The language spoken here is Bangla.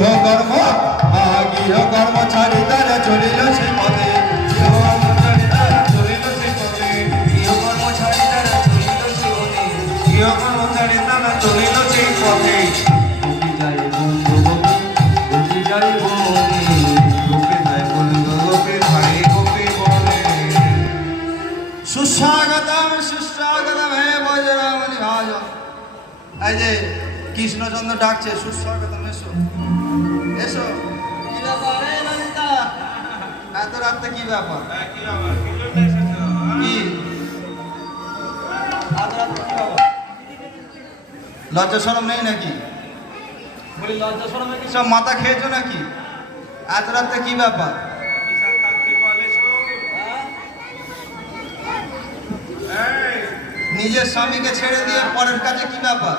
গৃহকর্ম ছাড়ি তারা চলিল সেই পথে, গৃহকর্ম ছাড়ি তারা চলিল সেই পথে, গৃহকর্ম ছাড়ি তারা চলিল সেই পথে, গৃহকর্ম ছাড়ি তারা চলিল সেই পথে। গোপী যায় বন্ধু গোপী, গোপী যায় বনে, গোপী যায় বন্ধু গোপী ভাই গোপী বনে। সুস্বাগতম সুস্বাগতম হে বজরঙ্গলি ভাজ। এই যে কৃষ্ণচন্দ্র ডাকছে, সুস্বাগতম, এসো এসো। কি ব্যাপার রে ললিতা, এত রাতে কি ব্যাপার? কি এত রাতে কি ব্যাপার? লজ্জা শরম নেই নাকি? বলি লজ্জা শরম নাকি সব মাথা খেয়েছো নাকি? এত রাতে কি ব্যাপার? নিজের স্বামীকে ছেড়ে দিয়ে পরের কাছে কি ব্যাপার?